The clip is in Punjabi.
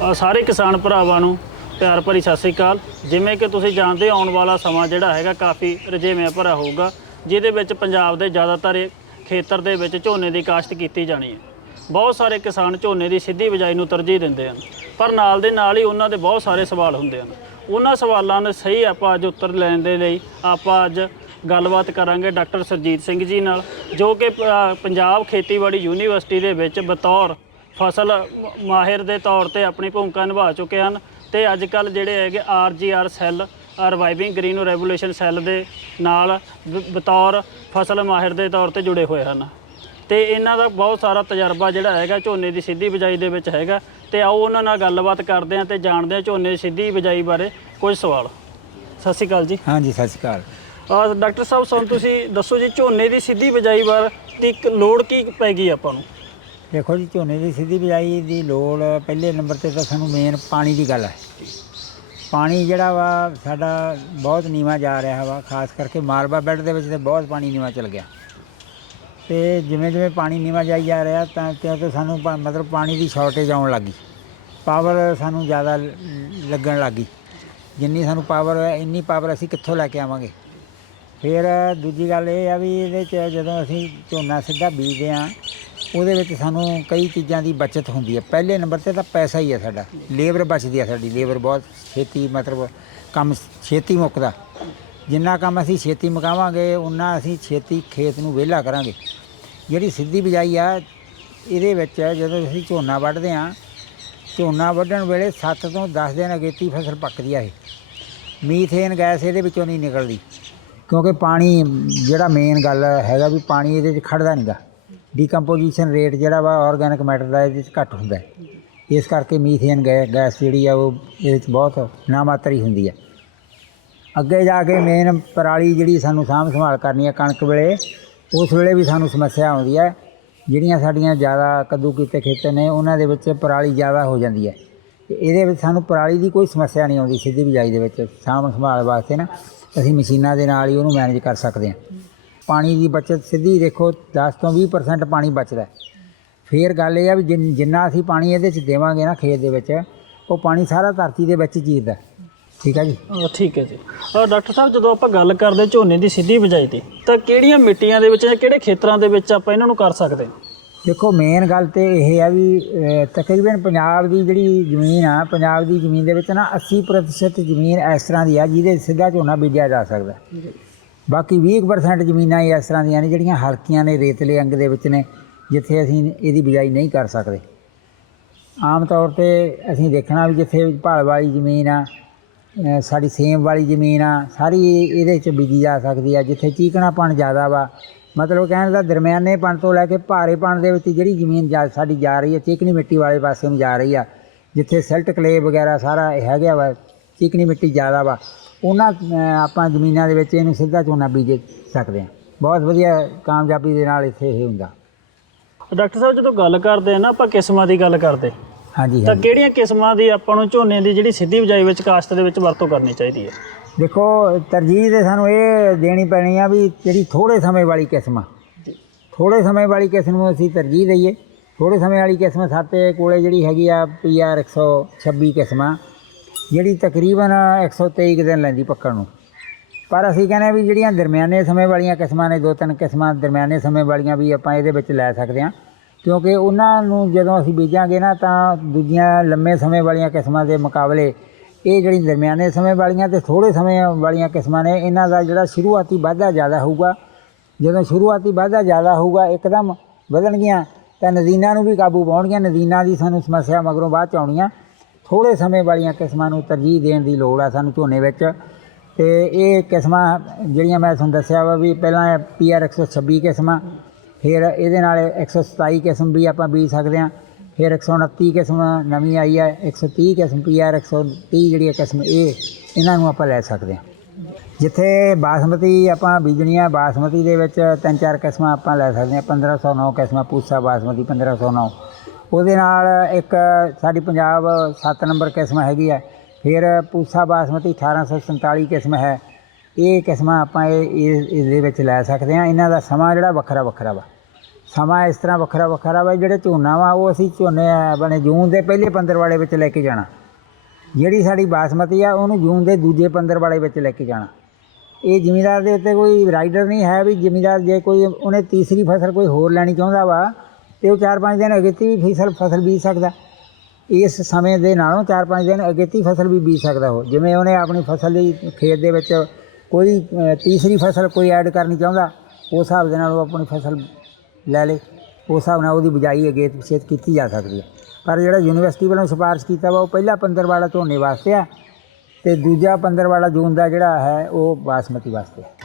ਅ, ਸਾਰੇ ਕਿਸਾਨ ਭਰਾਵਾਂ ਨੂੰ ਪਿਆਰ ਭਰੀ ਸਤਿ ਸ੍ਰੀ ਅਕਾਲ। ਜਿਵੇਂ ਕਿ ਤੁਸੀਂ ਜਾਣਦੇ ਹੋ, ਆਉਣ ਵਾਲਾ ਸਮਾਂ ਜਿਹੜਾ ਹੈਗਾ ਕਾਫੀ ਰੁਝੇਵਿਆਂ ਭਰਾ ਹੋਊਗਾ ਜਿਹਦੇ ਵਿੱਚ ਪੰਜਾਬ ਦੇ ਜ਼ਿਆਦਾਤਰ ਖੇਤਰ ਦੇ ਵਿੱਚ ਝੋਨੇ ਦੀ ਕਾਸ਼ਤ ਕੀਤੀ ਜਾਣੀ ਹੈ। ਬਹੁਤ ਸਾਰੇ ਕਿਸਾਨ ਝੋਨੇ ਦੀ ਸਿੱਧੀ ਬਿਜਾਈ ਨੂੰ ਤਰਜੀਹ ਦਿੰਦੇ ਹਨ ਪਰ ਨਾਲ ਦੇ ਨਾਲ ਹੀ ਉਹਨਾਂ ਦੇ ਬਹੁਤ ਸਾਰੇ ਸਵਾਲ ਹੁੰਦੇ ਹਨ। ਉਹਨਾਂ ਸਵਾਲਾਂ ਦੇ ਸਹੀ ਆਪਾਂ ਅੱਜ ਉੱਤਰ ਲੈਣ ਦੇ ਲਈ ਆਪਾਂ ਅੱਜ ਗੱਲਬਾਤ ਕਰਾਂਗੇ ਡਾਕਟਰ ਸਰਜੀਤ ਸਿੰਘ ਜੀ ਨਾਲ ਜੋ ਕਿ ਅ, ਪੰਜਾਬ ਖੇਤੀਬਾੜੀ ਯੂਨੀਵਰਸਿਟੀ ਦੇ ਵਿੱਚ ਬਤੌਰ ਫਸਲ ਮ- ਮਾਹਿਰ ਦੇ ਤੌਰ ਤੇ ਆਪਣੀ ਭੂਮਿਕਾ ਨਿਭਾ ਚੁੱਕੇ ਹਨ ਤੇ ਅੱਜ ਕੱਲ ਜਿਹੜੇ ਹੈਗੇ RGR cell reviving green revolution cell ਦੇ ਨਾਲ ਬ- ਬਤੌਰ ਫਸਲ ਮਾਹਿਰ ਦੇ ਤੌਰ ਤੇ ਜੁੜੇ ਹੋਏ ਹਨ। ਤੇ ਇਹਨਾਂ ਦਾ ਬਹੁਤ ਸਾਰਾ ਤਜਰਬਾ ਜਿਹੜਾ ਹੈਗਾ ਝੋਨੇ ਦੀ ਸਿੱਧੀ ਬਿਜਾਈ ਦੇ ਵਿੱਚ ਹੈਗਾ। ਤੇ ਆਓ ਉਹਨਾਂ ਨਾਲ ਗੱਲਬਾਤ ਕਰਦੇ ਹਾਂ ਤੇ ਜਾਣਦੇ ਹਾਂ ਝੋਨੇ ਦੀ ਸਿੱਧੀ ਬਿਜਾਈ ਬਾਰੇ ਕੁਝ ਸਵਾਲ। ਸਤਿ ਸ਼੍ਰੀ ਅਕਾਲ ਜੀ। ਹਾਂਜੀ ਸਤਿ ਸ਼੍ਰੀ ਅਕਾਲ। ਅਹ ਡਾਕਟਰ ਸਾਹਿਬ ਸਾਨੂੰ ਤੁਸੀਂ ਦੱਸੋ ਜੀ ਝੋਨੇ ਦੀ ਸਿੱਧੀ ਬਿਜਾਈ ਬਾਰੇ ਦੀ ਇੱਕ ਲੋੜ ਕੀ ਪੈ ਗਈ ਆਪਾਂ ਨੂੰ? ਦੇਖੋ ਜੀ, ਝੋਨੇ ਦੀ ਸਿੱਧੀ ਬਿਜਾਈ ਦੀ ਲੋੜ, ਪਹਿਲੇ ਨੰਬਰ ਤੇ ਤਾਂ ਸਾਨੂੰ ਮੇਨ ਪਾਣੀ ਦੀ ਗੱਲ ਹੈ। ਪਾਣੀ ਜਿਹੜਾ ਵਾ, ਸਾਡਾ ਬਹੁਤ ਨੀਵਾਂ ਜਾ ਰਿਹਾ ਵਾ, ਖਾਸ ਕਰਕੇ ਮਾਲਵਾ ਬੈੱਡ ਦੇ ਵਿੱਚ ਤੇ ਬਹੁਤ ਪਾਣੀ ਨੀਵਾਂ ਚਲ ਗਿਆ। ਤੇ ਜਿਵੇਂ ਜਿਵੇਂ ਪਾਣੀ ਨੀਵਾਂ ਜਾਈ ਜਾ ਰਿਹਾ, ਤਾਂ ਕਿਉਂਕਿ ਸਾਨੂੰ ਪਾ- ਮਤਲਬ ਪਾਣੀ ਦੀ ਸ਼ਾਰਟੇਜ ਆਉਣ ਲੱਗੀ ਪਾਵਰ ਸਾਨੂੰ ਜ਼ਿਆਦਾ ਲ- ਲੱਗਣ ਲੱਗੀ ਜਿੰਨੀ ਸਾਨੂੰ ਪਾਵਰ ਹੈ ਇੰਨੀ ਪਾਵਰ ਅਸੀਂ ਕਿੱਥੋਂ ਲੈ ਕੇ ਆਵਾਂਗੇ? ਫਿਰ ਦੂਜੀ ਗੱਲ ਇਹ ਆ ਵੀ ਇਹਦੇ 'ਚ ਜਦੋਂ ਅਸੀਂ ਝੋਨਾ ਸਿੱਧਾ ਬੀਜਦੇ ਆ ਉਹਦੇ ਵਿੱਚ ਸਾਨੂੰ ਕਈ ਚੀਜ਼ਾਂ ਦੀ ਬਚਤ ਹੁੰਦੀ ਹੈ। ਪਹਿਲੇ ਨੰਬਰ ਤੇ ਤਾਂ ਪੈਸਾ ਹੀ ਹੈ ਸਾਡਾ। ਲੇਬਰ ਬਚਦੀ ਹੈ ਸਾਡੀ। ਲੇਬਰ ਬਹੁਤ ਛੇਤੀ ਮਤਲਬ ਕੰਮ ਛੇਤੀ ਮੁੱਕਦਾ। ਜਿੰਨਾ ਕੰਮ ਅਸੀਂ ਛੇਤੀ ਮੁਕਾਵਾਂਗੇ ਉਨਾ ਅਸੀਂ ਛੇਤੀ ਖੇਤ ਨੂੰ ਵਿਹਲਾ ਕਰਾਂਗੇ। ਜਿਹੜੀ ਸਿੱਧੀ ਬਿਜਾਈ ਆ, ਇਹਦੇ ਵਿੱਚ ਜਦੋਂ ਅਸੀਂ ਝੋਨਾ ਵੱਢਦੇ ਆ ਝੋਨਾ ਵੱਢਣ ਵੇਲੇ 7 ਤੋਂ 10 ਦਿਨ ਅਗੇਤੀ ਫਸਲ ਪੱਕਦੀ ਆ ਇਹ। ਮੀਥੇਨ ਗੈਸ ਇਹਦੇ ਵਿੱਚੋਂ ਨਹੀਂ ਨਿਕਲਦੀ। ਕਿਉਂਕਿ ਪਾਣੀ, ਜਿਹੜਾ ਮੇਨ ਗੱਲ ਹੈਗਾ ਵੀ ਪਾਣੀ ਇਹਦੇ 'ਚ ਖੜਦਾ ਨਹੀਂਗਾ ਡੀਕੰਪੋਜੀਸ਼ਨ ਰੇਟ ਜਿਹੜਾ ਵਾ ਆਰਗੈਨਿਕ ਮੈਟਰ ਦਾ ਇਹਦੇ 'ਚ ਘੱਟ ਹੁੰਦਾ ਹੈ। ਇਸ ਕਰਕੇ ਮੀਥੇਨ ਗੈ- ਗੈਸ ਜਿਹੜੀ ਆ ਉਹ ਇਹਦੇ 'ਚ ਬਹੁਤ ਨਾਮਾਤਰੀ ਹੁੰਦੀ ਹੈ ਅੱਗੇ ਜਾ ਕੇ ਮੇਨ ਪਰਾਲੀ ਜਿਹੜੀ ਸਾਨੂੰ ਸਾਂਭ ਸੰਭਾਲ ਕਰਨੀ ਹੈ ਕਣਕ ਵੇਲੇ, ਉਸ ਵੇਲੇ ਵੀ ਸਾਨੂੰ ਸਮੱਸਿਆ ਆਉਂਦੀ ਹੈ ਜਿਹੜੀਆਂ ਸਾਡੀਆਂ ਜ਼ਿਆਦਾ ਕੱਦੂ ਕੀਤੇ ਖੇਤ ਨੇ, ਉਹਨਾਂ ਦੇ ਵਿੱਚ ਪਰਾਲੀ ਜ਼ਿਆਦਾ ਹੋ ਜਾਂਦੀ ਹੈ ਤੇ ਇਹਦੇ ਵਿੱਚ ਸਾਨੂੰ ਪਰਾਲੀ ਦੀ ਕੋਈ ਸਮੱਸਿਆ ਨਹੀਂ ਆਉਂਦੀ, ਸਿੱਧੀ ਬਿਜਾਈ ਦੇ ਵਿੱਚ ਸਾਂਭ ਸੰਭਾਲ ਵਾਸਤੇ ਨਾ। ਅਸੀਂ ਮਸ਼ੀਨਾਂ ਦੇ ਨਾਲ ਹੀ ਉਹਨੂੰ ਮੈਨੇਜ ਕਰ ਸਕਦੇ ਹਾਂ ਪਾਣੀ ਦੀ ਬਚਤ ਸਿੱਧੀ ਦੇਖੋ 10 ਤੋਂ 20% ਪਾਣੀ ਬਚਦਾ। ਫੇਰ ਗੱਲ ਇਹ ਆ ਵੀ ਜਿੰਨ- ਜਿੰਨਾ ਅਸੀਂ ਪਾਣੀ ਇਹਦੇ 'ਚ ਦੇਵਾਂਗੇ ਨਾ ਖੇਤ ਦੇ ਵਿੱਚ ਉਹ ਪਾਣੀ ਸਾਰਾ ਧਰਤੀ ਦੇ ਵਿੱਚ ਚੀਰਦਾ। ਠੀਕ ਹੈ ਜੀ? ਅਹ ਠੀਕ ਹੈ ਜੀ। ਅਹ ਡਾਕਟਰ ਸਾਹਿਬ ਜਦੋਂ ਆਪਾਂ ਗੱਲ ਕਰਦੇ ਝੋਨੇ ਦੀ ਸਿੱਧੀ ਬਿਜਾਈ ਦੀ ਤਾਂ ਕਿਹੜੀਆਂ ਮਿੱਟੀਆਂ ਦੇ ਵਿੱਚ ਜਾਂ ਕਿਹੜੇ ਖੇਤਰਾਂ ਦੇ ਵਿੱਚ ਆਪਾਂ ਇਹਨਾਂ ਨੂੰ ਕਰ ਸਕਦੇ ਹਾਂ? ਦੇਖੋ ਮੇਨ ਗੱਲ ਤੇ ਇਹ ਆ ਵੀ ਅਹ, ਤਕਰੀਬਨ ਪੰਜਾਬ ਦੀ ਜਿਹੜੀ ਜ਼ਮੀਨ ਆ ਪੰਜਾਬ ਦੀ ਜ਼ਮੀਨ ਦੇ ਵਿੱਚ ਨਾ 80% ਜ਼ਮੀਨ ਇਸ ਤਰ੍ਹਾਂ ਦੀ ਆ ਜਿਹਦੇ ਸਿੱਧਾ ਝੋਨਾ ਬੀਜਿਆ ਜਾ ਸਕਦਾ ਬਾਕੀ 20% ਜ਼ਮੀਨਾਂ ਇਸ ਤਰ੍ਹਾਂ ਦੀਆਂ ਨੇ ਜਿਹੜੀਆਂ ਹਲਕੀਆਂ ਨੇ, ਰੇਤਲੇ ਅੰਗ ਦੇ ਵਿੱਚ ਨੇ, ਜਿੱਥੇ ਅਸੀਂ ਇਹਦੀ ਬਿਜਾਈ ਨਹੀਂ ਕਰ ਸਕਦੇ। ਆਮ ਤੌਰ ਤੇ ਅਸੀਂ ਦੇਖਣਾ ਵੀ ਜਿੱਥੇ ਭਾਲ ਵਾਲੀ ਜ਼ਮੀਨ ਆ ਸਾਡੀ ਸੇਮ ਵਾਲੀ ਜ਼ਮੀਨ ਆ, ਸਾਰੀ ਇਹਦੇ 'ਚ ਬੀਜੀ ਜਾ ਸਕਦੀ ਆ, ਜਿੱਥੇ ਚੀਕਣਾਪਣ ਜ਼ਿਆਦਾ ਵਾ। ਮਤਲਬ ਕਹਿਣ ਦਾ ਦਰਮਿਆਨੇਪਣ ਤੋਂ ਲੈ ਕੇ ਭਾਰੇਪਣ ਦੇ ਵਿੱਚ ਜਿਹੜੀ ਜ਼ਮੀਨ ਜਾ ਸਾਡੀ ਜਾ ਰਹੀ ਹੈ ਚੀਕਣੀ ਮਿੱਟੀ ਵਾਲੇ ਪਾਸੇ ਨੂੰ ਜਾ ਰਹੀ ਆ, ਜਿੱਥੇ ਸਿਲਟ ਕਲੇ ਵਗੈਰਾ ਸਾਰਾ ਹੈਗਾ ਵਾ ਚੀਕਣੀ ਮਿੱਟੀ ਜ਼ਿਆਦਾ ਵਾ ਉਹਨਾਂ ਆਪਾਂ ਜ਼ਮੀਨਾਂ ਦੇ ਵਿੱਚ ਇਹਨੂੰ ਸਿੱਧਾ ਝੋਨਾ ਬੀਜ ਸਕਦੇ ਹਾਂ। ਬਹੁਤ ਵਧੀਆ ਕਾਮਯਾਬੀ ਦੇ ਨਾਲ ਇੱਥੇ ਇਹ ਹੁੰਦਾ। ਡਾਕਟਰ ਸਾਹਿਬ ਜਦੋਂ ਗੱਲ ਕਰਦੇ ਆ ਨਾ ਆਪਾਂ ਕਿਸਮਾਂ ਦੀ ਗੱਲ ਕਰਦੇ। ਹਾਂਜੀ ਤਾਂ ਕਿਹੜੀਆਂ ਕਿਸਮਾਂ ਦੀ ਆਪਾਂ ਨੂੰ ਝੋਨੇ ਦੀ ਜਿਹੜੀ ਸਿੱਧੀ ਬਿਜਾਈ ਵਿੱਚ ਕਾਸ਼ਤ ਦੇ ਵਿੱਚ ਵਰਤੋਂ ਕਰਨੀ ਚਾਹੀਦੀ ਹੈ? ਦੇਖੋ ਤਰਜੀਹ ਤੇ ਸਾਨੂੰ ਇਹ ਦੇਣੀ ਪੈਣੀ ਆ ਵੀ ਜਿਹੜੀ ਥੋੜੇ ਸਮੇਂ ਵਾਲੀ ਕਿਸਮ। ਆ ਥੋੜੇ ਸਮੇਂ ਵਾਲੀ ਕਿਸਮ ਨੂੰ ਅਸੀਂ ਤਰਜੀਹ ਦਈਏ। ਥੋੜੇ ਸਮੇਂ ਵਾਲੀ ਕਿਸਮ ਸਾਡੇ ਕੋਲੇ ਜਿਹੜੀ ਹੈਗੀ ਆ ਪੀਆਰ 126 ਕਿਸਮ। ਜਿਹੜੀ ਤਕਰੀਬਨ 123 ਕੁ ਦਿਨ ਲੈਂਦੀ ਪੱਕਣ ਨੂੰ। ਪਰ ਅਸੀਂ ਕਹਿੰਦੇ ਆ ਵੀ ਜਿਹੜੀਆਂ ਦਰਮਿਆਨੇ ਸਮੇਂ ਵਾਲੀਆਂ ਕਿਸਮਾਂ ਨੇ, ਦੋ ਤਿੰਨ ਕਿਸਮਾਂ ਦਰਮਿਆਨੇ ਸਮੇਂ ਵਾਲੀਆਂ ਵੀ ਆਪਾਂ ਇਹਦੇ ਵਿੱਚ ਲੈ ਸਕਦੇ ਹਾਂ। ਕਿਉਂਕਿ ਉਹਨਾਂ ਨੂੰ ਜਦੋਂ ਅਸੀਂ ਬੀਜਾਂਗੇ ਨਾ, ਤਾਂ ਦੂਜੀਆਂ ਲੰਮੇ ਸਮੇਂ ਵਾਲੀਆਂ ਕਿਸਮਾਂ ਦੇ ਮੁਕਾਬਲੇ ਇਹ ਜਿਹੜੀ ਦਰਮਿਆਨੇ ਸਮੇਂ ਵਾਲੀਆਂ ਤੇ ਥੋੜੇ ਸਮੇਂ ਵਾਲੀਆਂ ਕਿਸਮਾਂ ਨੇ, ਇਹਨਾਂ ਦਾ ਜਿਹੜਾ ਸ਼ੁਰੂਆਤੀ ਵਾਧਾ ਜ਼ਿਆਦਾ ਹੋਊਗਾ, ਜਦੋਂ ਸ਼ੁਰੂਆਤੀ ਵਾਧਾ ਜ਼ਿਆਦਾ ਹੋਊਗਾ, ਇੱਕਦਮ ਵਧਣਗੀਆਂ, ਤਾਂ ਨਦੀਨਾਂ ਨੂੰ ਵੀ ਕਾਬੂ ਪਾਉਣਗੀਆਂ। ਨਦੀਨਾਂ ਦੀ ਸਾਨੂੰ ਸਮੱਸਿਆ ਮਗਰੋਂ ਬਾਅਦ ਚ ਆਉਣੀਆਂ। ਥੋੜੇ ਸਮੇਂ ਵਾਲੀਆਂ ਕਿਸਮਾਂ ਨੂੰ ਤਰਜੀਹ ਦੇਣ ਦੀ ਲੋੜ ਆ ਸਾਨੂੰ ਝੋਨੇ ਵਿੱਚ। ਤੇ ਇਹ ਕਿਸਮਾਂ ਜਿਹੜੀਆਂ ਮੈਂ ਤੁਹਾਨੂੰ ਦੱਸਿਆ ਵਾ ਵੀ ਪਹਿਲਾਂ ਪੀਆਰ 126 ਕਿਸਮਾਂ, ਫਿਰ ਇਹਦੇ ਨਾਲ 127 ਕਿਸਮ ਵੀ ਆਪਾਂ ਬੀਜ ਸਕਦੇ ਹਾਂ, ਫਿਰ 129 ਕਿਸਮ ਨਵੀਂ ਆਈ ਹੈ 130 ਕਿਸਮ ਪੀਆਰ 130 ਜਿਹੜੀ ਕਿਸਮ ਇਹ ਇਹਨਾਂ ਨੂੰ ਆਪਾਂ ਲੈ ਸਕਦੇ ਹਾਂ। ਜਿੱਥੇ ਬਾਸਮਤੀ ਆਪਾਂ ਬੀਜਣੀ ਆ, ਬਾਸਮਤੀ ਦੇ ਵਿੱਚ ਤਿੰਨ ਚਾਰ ਕਿਸਮਾਂ ਆਪਾਂ ਲੈ ਸਕਦੇ ਹਾਂ 1509 ਕਿਸਮਾਂ, ਪੂਸਾ ਬਾਸਮਤੀ 1509 ਉਹਦੇ ਨਾਲ ਇੱਕ ਸਾਡੀ ਪੰਜਾਬ 7 ਨੰਬਰ ਕਿਸਮ ਹੈਗੀ ਆ। ਫਿਰ ਪੂਸਾ ਬਾਸਮਤੀ 1847 ਕਿਸਮ ਹੈ। ਇਹ ਕਿਸਮਾਂ ਆਪਾਂ ਇਹ ਇਸ ਦੇ ਵਿੱਚ ਲੈ ਸਕਦੇ ਹਾਂ। ਇਹਨਾਂ ਦਾ ਸਮਾਂ ਜਿਹੜਾ ਵੱਖਰਾ ਵੱਖਰਾ ਵਾ। ਸਮਾਂ ਇਸ ਤਰ੍ਹਾਂ ਵੱਖਰਾ ਵੱਖਰਾ ਵਾ, ਜਿਹੜੇ ਝੋਨਾ ਵਾ, ਉਹ ਅਸੀਂ ਝੋਨੇ ਬਣੇ ਜੂਨ ਦੇ ਪਹਿਲੇ ਪੰਦਰਵਾੜੇ ਵਿੱਚ ਲੈ ਕੇ ਜਾਣਾ। ਜਿਹੜੀ ਸਾਡੀ ਬਾਸਮਤੀ ਆ, ਉਹਨੂੰ ਜੂਨ ਦੇ ਦੂਜੇ ਪੰਦਰ ਵਾਲੇ ਵਿੱਚ ਲੈ ਕੇ ਜਾਣਾ। ਇਹ ਜ਼ਿਮੀਦਾਰ ਦੇ ਉੱਤੇ ਕੋਈ ਰਾਈਡਰ ਨਹੀਂ ਹੈ ਵੀ ਜ਼ਿਮੀਦਾਰ ਜੇ ਕੋਈ, ਉਹਨੇ ਤੀਸਰੀ ਫਸਲ ਕੋਈ ਹੋਰ ਲੈਣੀ ਚਾਹੁੰਦਾ ਵਾ ਤੇ ਉਹ 4-5 ਦਿਨ ਅਗੇਤੀ ਵੀ ਫਸਲ ਫਸਲ ਬੀਜ ਸਕਦਾ। ਇਸ ਸਮੇਂ ਦੇ ਨਾਲੋਂ 4-5 ਦਿਨ ਅਗੇਤੀ ਫਸਲ ਵੀ ਬੀਜ ਸਕਦਾ ਉਹ। ਜਿਵੇਂ ਉਹਨੇ ਆਪਣੀ ਫਸਲ ਦੀ ਖੇਤ ਦੇ ਵਿੱਚ ਕੋਈ ਤੀਸਰੀ ਫਸਲ ਕੋਈ ਐਡ ਕਰਨੀ ਚਾਹੁੰਦਾ, ਉਸ ਹਿਸਾਬ ਦੇ ਨਾਲ ਉਹ ਆਪਣੀ ਫਸਲ ਲੈ ਲੇ। ਉਸ ਹਿਸਾਬ ਨਾਲ ਉਹਦੀ ਬਿਜਾਈ ਅਗੇ ਪਿਛੇਤ ਕੀਤੀ ਜਾ ਸਕਦੀ ਹੈ। ਪਰ ਜਿਹੜਾ ਯੂਨੀਵਰਸਿਟੀ ਵੱਲੋਂ ਸਿਫਾਰਿਸ਼ ਕੀਤਾ ਵਾ, ਉਹ ਪਹਿਲਾ ਪੰਦਰ ਵਾਲਾ ਝੋਨੇ ਵਾਸਤੇ ਆ, ਤੇ ਦੂਜਾ ਪੰਦਰਵਾੜਾ ਜੂਨ ਦਾ ਜਿਹੜਾ ਹੈ, ਉਹ ਬਾਸਮਤੀ ਵਾਸਤੇ ਹੈ